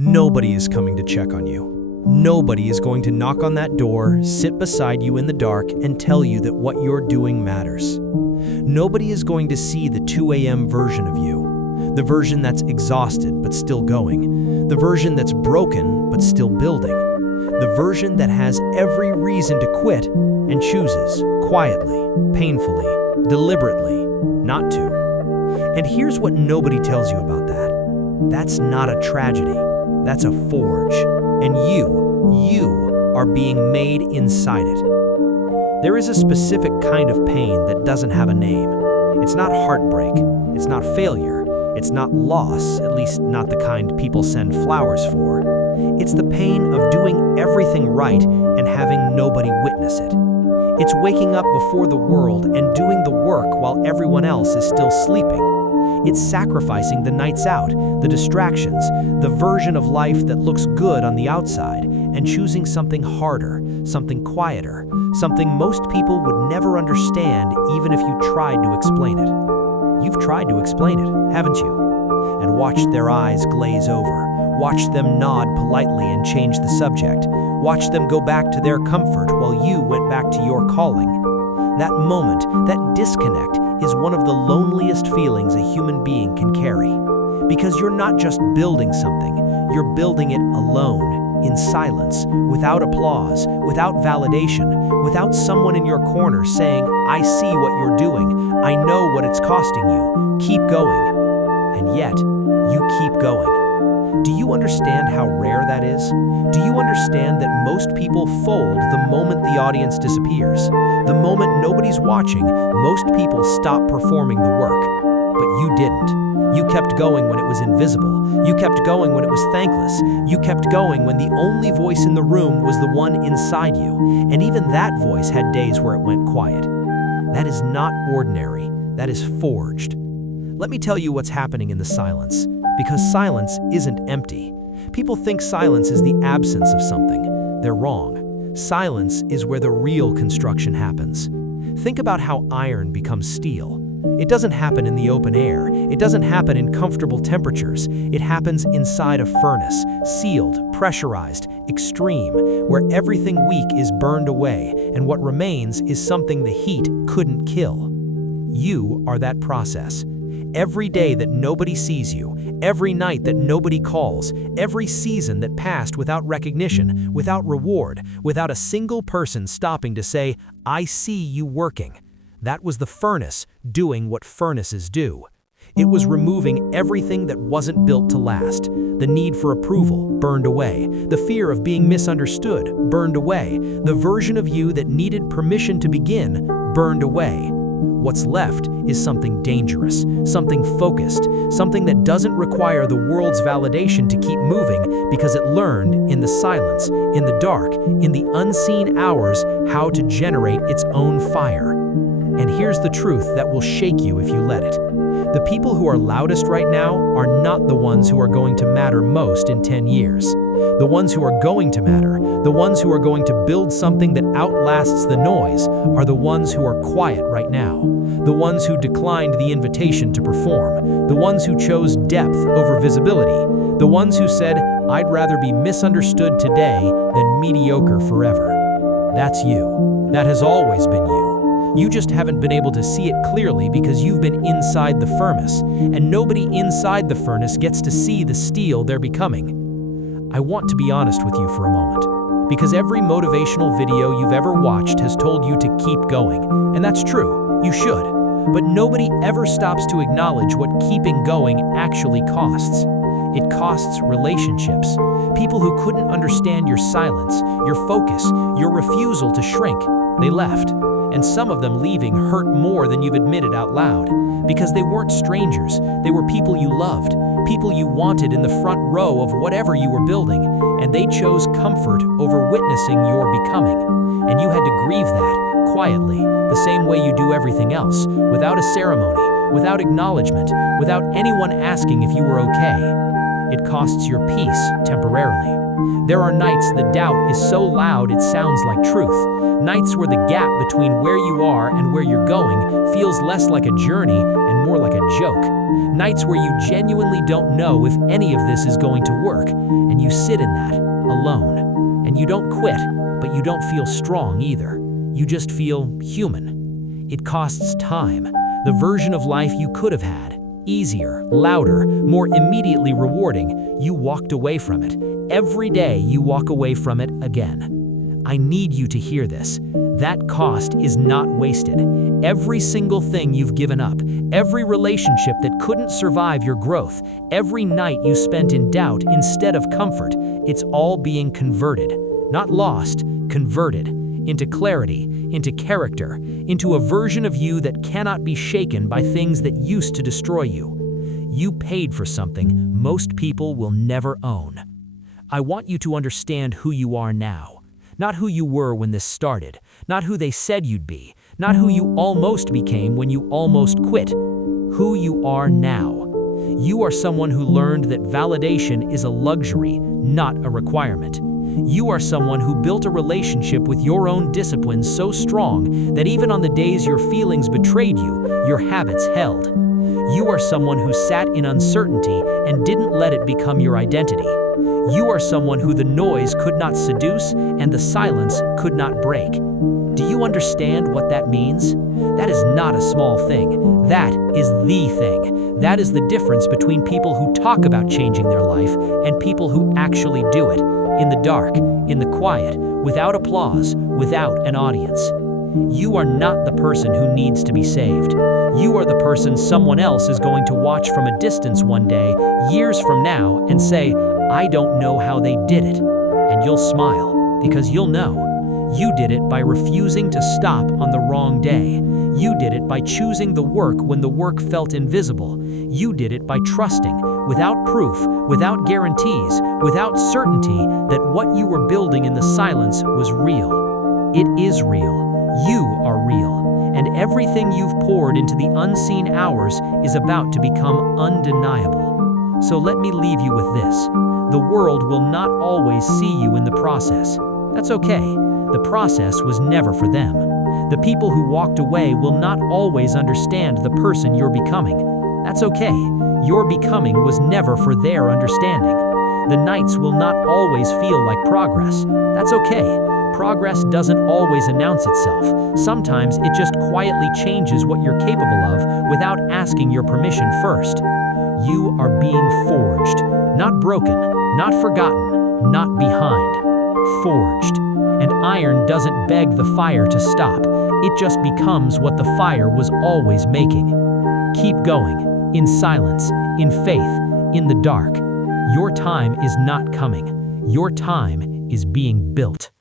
Nobody is coming to check on you. Nobody is going to knock on that door, sit beside you in the dark, and tell you that what you're doing matters. Nobody is going to see the 2 a.m. version of you, the version that's exhausted but still going, the version that's broken but still building, the version that has every reason to quit and chooses, quietly, painfully, deliberately, not to. And here's what nobody tells you about that. That's not a tragedy. That's a forge. And you are being made inside it. There is a specific kind of pain that doesn't have a name. It's not heartbreak. It's not failure. It's not loss, at least not the kind people send flowers for. It's the pain of doing everything right and having nobody witness it. It's waking up before the world and doing the work while everyone else is still sleeping. It's sacrificing the nights out, the distractions, the version of life that looks good on the outside, and choosing something harder, something quieter, something most people would never understand even if you tried to explain it. You've tried to explain it, haven't you? And watched their eyes glaze over, watched them nod politely and change the subject, watched them go back to their comfort while you went back to your calling. That moment, that disconnect, is one of the loneliest feelings a human being can carry. Because you're not just building something, you're building it alone, in silence, without applause, without validation, without someone in your corner saying, "I see what you're doing, I know what it's costing you, keep going." And yet, you keep going. Do you understand how rare that is? Do you understand that most people fold the moment the audience disappears? The moment nobody's watching, most people stop performing the work. But you didn't. You kept going when it was invisible. You kept going when it was thankless. You kept going when the only voice in the room was the one inside you. And even that voice had days where it went quiet. That is not ordinary. That is forged. Let me tell you what's happening in the silence. Because silence isn't empty. People think silence is the absence of something. They're wrong. Silence is where the real construction happens. Think about how iron becomes steel. It doesn't happen in the open air. It doesn't happen in comfortable temperatures. It happens inside a furnace, sealed, pressurized, extreme, where everything weak is burned away, and what remains is something the heat couldn't kill. You are that process. Every day that nobody sees you, every night that nobody calls, every season that passed without recognition, without reward, without a single person stopping to say, "I see you working." That was the furnace doing what furnaces do. It was removing everything that wasn't built to last. The need for approval burned away. The fear of being misunderstood burned away. The version of you that needed permission to begin burned away. What's left is something dangerous, something focused, something that doesn't require the world's validation to keep moving because it learned in the silence, in the dark, in the unseen hours how to generate its own fire. And here's the truth that will shake you if you let it. The people who are loudest right now are not the ones who are going to matter most in 10 years. The ones who are going to matter, the ones who are going to build something that outlasts the noise, are the ones who are quiet right now. The ones who declined the invitation to perform. The ones who chose depth over visibility. The ones who said, "I'd rather be misunderstood today than mediocre forever." That's you. That has always been you. You just haven't been able to see it clearly because you've been inside the furnace, and nobody inside the furnace gets to see the steel they're becoming. I want to be honest with you for a moment, because every motivational video you've ever watched has told you to keep going, and that's true, you should, but nobody ever stops to acknowledge what keeping going actually costs. It costs relationships, people who couldn't understand your silence, your focus, your refusal to shrink. They left. And some of them leaving hurt more than you've admitted out loud, because they weren't strangers, they were people you loved, people you wanted in the front row of whatever you were building, and they chose comfort over witnessing your becoming. And you had to grieve that, quietly, the same way you do everything else, without a ceremony, without acknowledgement, without anyone asking if you were okay. It costs your peace temporarily. There are nights the doubt is so loud it sounds like truth. Nights where the gap between where you are and where you're going feels less like a journey and more like a joke. Nights where you genuinely don't know if any of this is going to work, and you sit in that, alone. And you don't quit, but you don't feel strong either. You just feel human. It costs time. The version of life you could have had, easier, louder, more immediately rewarding, you walked away from it. Every day you walk away from it again. I need you to hear this. That cost is not wasted. Every single thing you've given up, every relationship that couldn't survive your growth, every night you spent in doubt instead of comfort, it's all being converted. Not lost, converted. Into clarity, into character, into a version of you that cannot be shaken by things that used to destroy you. You paid for something most people will never own. I want you to understand who you are now. Not who you were when this started, not who they said you'd be, not who you almost became when you almost quit. Who you are now. You are someone who learned that validation is a luxury, not a requirement. You are someone who built a relationship with your own discipline so strong that even on the days your feelings betrayed you, your habits held. You are someone who sat in uncertainty and didn't let it become your identity. You are someone who the noise could not seduce and the silence could not break. Do you understand what that means? That is not a small thing. That is the thing. That is the difference between people who talk about changing their life and people who actually do it. In the dark, in the quiet, without applause, without an audience. You are not the person who needs to be saved. You are the person someone else is going to watch from a distance one day, years from now, and say, I don't know how they did it. And you'll smile, because you'll know. You did it by refusing to stop on the wrong day. You did it by choosing the work when the work felt invisible. You did it by trusting, without proof, without guarantees, without certainty that what you were building in the silence was real. It is real. You are real. And everything you've poured into the unseen hours is about to become undeniable. So let me leave you with this. The world will not always see you in the process. That's okay. The process was never for them. The people who walked away will not always understand the person you're becoming. That's okay. Your becoming was never for their understanding. The nights will not always feel like progress. That's okay. Progress doesn't always announce itself. Sometimes it just quietly changes what you're capable of without asking your permission first. You are being forged, not broken, not forgotten, not behind. Forged. And iron doesn't beg the fire to stop. It just becomes what the fire was always making. Keep going, in silence, in faith, in the dark. Your time is not coming. Your time is being built.